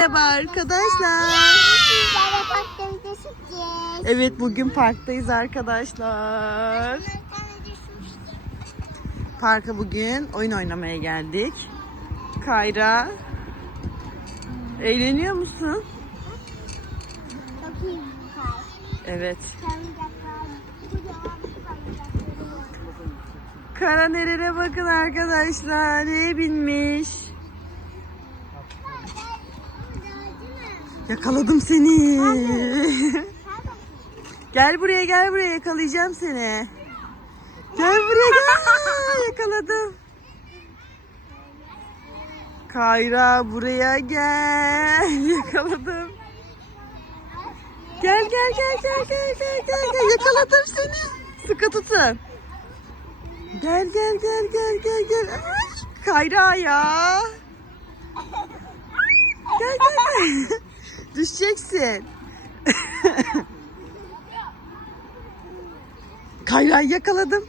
Merhaba arkadaşlar. Evet bugün parktayız arkadaşlar. Parka bugün oyun oynamaya geldik. Kayra. Eğleniyor musun? Evet. Kara nereye bakın arkadaşlar. Neye binmiş? Yakaladım seni. gel buraya gel buraya yakalayacağım seni. Gel buraya gel. Yakaladım. Kayra buraya gel. Yakaladım. Gel gel gel gel gel gel gel gel. Yakaladım seni. Sıkı tutun. Gel gel gel gel gel gel. Ay, Kayra ya. Gel gel gel. Düşeceksin. Kayra'yı yakaladım.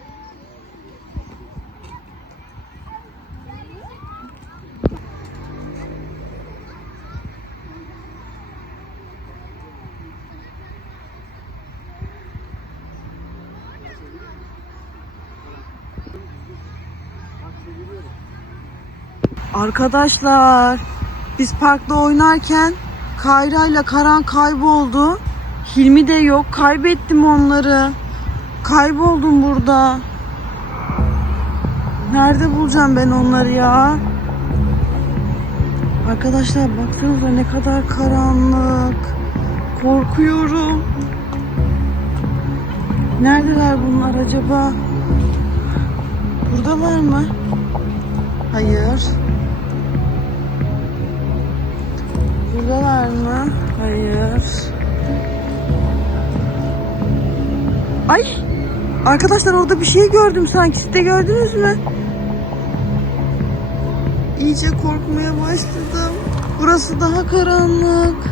Arkadaşlar biz parkta oynarken Kayra ile Karan kayboldu. Hilmi de yok. Kaybettim onları. Kayboldum burada. Nerede bulacağım ben onları ya? Arkadaşlar baksanıza ne kadar karanlık. Korkuyorum. Neredeler bunlar acaba? Buradalar mı? Hayır. Buradalar mı? Hayır. Ay! Arkadaşlar orada bir şey gördüm sanki. Siz de gördünüz mü? İyice korkmaya başladım. Burası daha karanlık.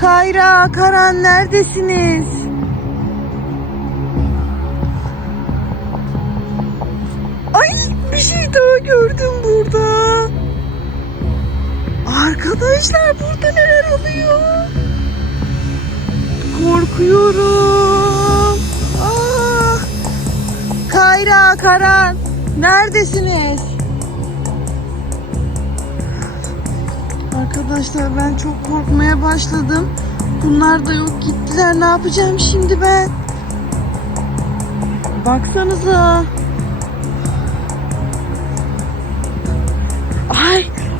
Kayra, Karan neredesiniz? Arkadaşlar burada neler oluyor? Korkuyorum. Ah! Kayra, Karan neredesiniz? Arkadaşlar ben çok korkmaya başladım. Bunlar da yok gittiler. Ne yapacağım şimdi ben? Baksanıza.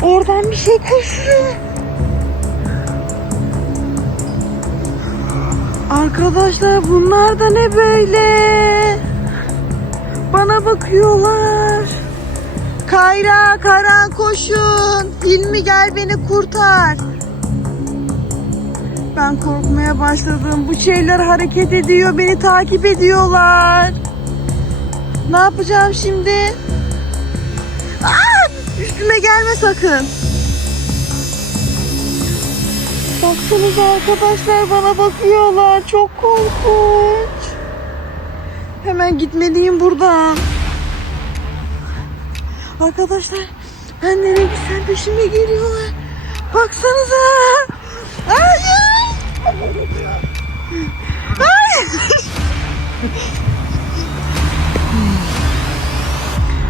Oradan bir şey koşuyor. Arkadaşlar bunlar da ne böyle? Bana bakıyorlar. Kayra, Karan koşun. Hilmi gel beni kurtar. Ben korkmaya başladım. Bu şeyler hareket ediyor. Beni takip ediyorlar. Ne yapacağım şimdi? Aa! Üstüme gelme sakın. Baksanıza arkadaşlar bana bakıyorlar. Çok korkunç. Hemen gitmeliyim buradan. Arkadaşlar ben nereye gitsem peşime geliyorlar. Baksanıza.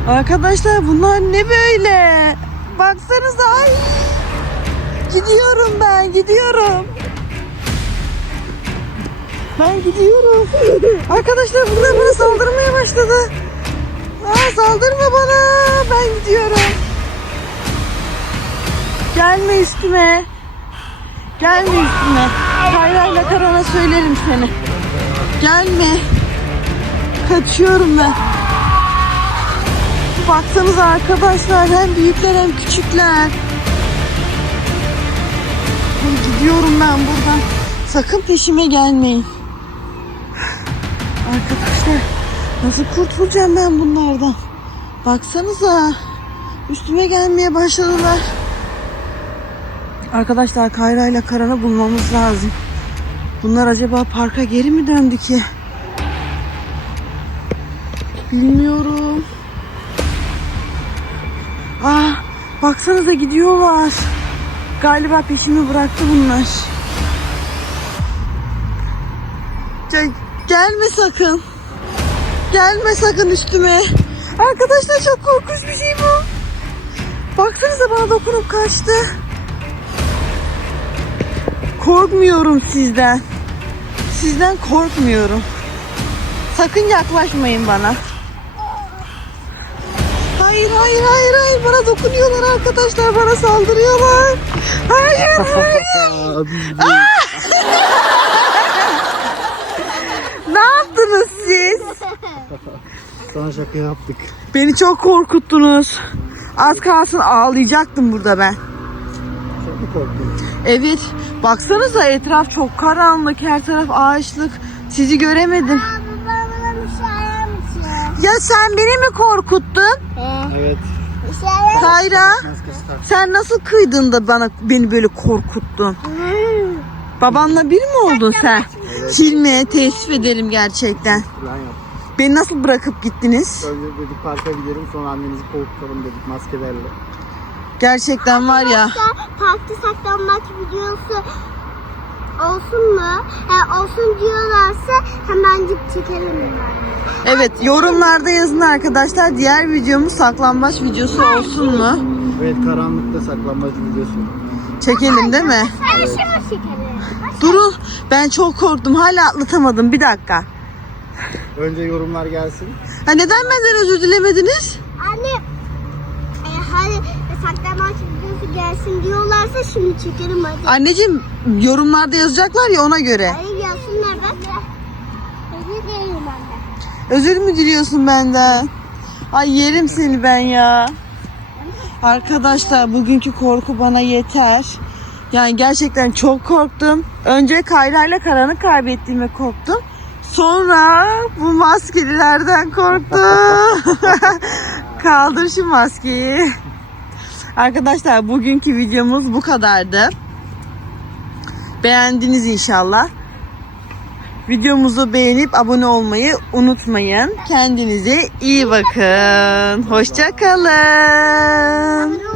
Arkadaşlar bunlar ne böyle? Baksanıza ay. Gidiyorum ben gidiyorum. Ben gidiyorum. Arkadaşlar bunlar bana saldırmaya başladı. Aa, saldırma bana. Ben gidiyorum. Gelme üstüme. Gelme üstüme. Kayra'yla Karan'a söylerim seni. Gelme. Kaçıyorum ben. Baksanıza arkadaşlar hem büyükler hem küçükler. Gidiyorum ben buradan. Sakın peşime gelmeyin. Arkadaşlar nasıl kurtulacağım ben bunlardan? Baksanıza. Üstüme gelmeye başladılar. Arkadaşlar Kayra ile Karan'ı bulmamız lazım. Bunlar acaba parka geri mi döndü ki? Bilmiyorum. Baksanıza gidiyorlar. Galiba peşimi bıraktı bunlar. Gel- Gelme sakın. Gelme sakın üstüme. Arkadaşlar çok korkunç bir şey bu. Baksanıza bana dokunup kaçtı. Korkmuyorum sizden. Sizden korkmuyorum. Sakın yaklaşmayın bana. Hayır hayır hayır hayır bana dokunuyorlar arkadaşlar bana saldırıyorlar. Hayır hayır. ne yaptınız siz? Sana şaka yaptık. Beni çok korkuttunuz. Az kalsın ağlayacaktım burada ben. Çok mu korktun? Evet baksanıza etraf çok karanlık her taraf ağaçlık. Sizi göremedim. Ya sen beni mi korkuttun? Evet. Kayra sen nasıl kıydın da bana beni böyle korkuttun? Babanla bir mi oldun sen? Hilmi teessüf ederim gerçekten. Plan. Beni nasıl bırakıp gittiniz? Önce dedik parka gidelim sonra annenizi korkutalım dedik maskelerle. Gerçekten var ya. Parkta saklanmaç videosu olsun mu? He, olsun diyorlarsa hemencik çekelim yani. Evet yorumlarda yazın arkadaşlar. Diğer videomuz saklambaç videosu olsun mu? Evet karanlıkta saklambaç videosu. Çekelim değil mi? Hadi şimdi çekelim. Durun ben çok korktum hala atlatamadım bir dakika. Önce yorumlar gelsin. Ha neden benden özür dilemediniz? Anne e, hadi saklanmaç videosu gelsin diyorlarsa şimdi çekelim hadi. Anneciğim yorumlarda yazacaklar ya ona göre. Hadi gelsinler bak. Hadi gelin anne. Özür mü diliyorsun benden? Ay yerim seni ben ya. Arkadaşlar bugünkü korku bana yeter. Yani gerçekten çok korktum. Önce Kayra ile Karan'ı kaybettiğime korktum. Sonra bu maskelilerden korktum. Kaldır şu maskeyi. Arkadaşlar bugünkü videomuz bu kadardı. Beğendiniz inşallah. Videomuzu beğenip abone olmayı unutmayın. Kendinize iyi bakın. Hoşça kalın. Abone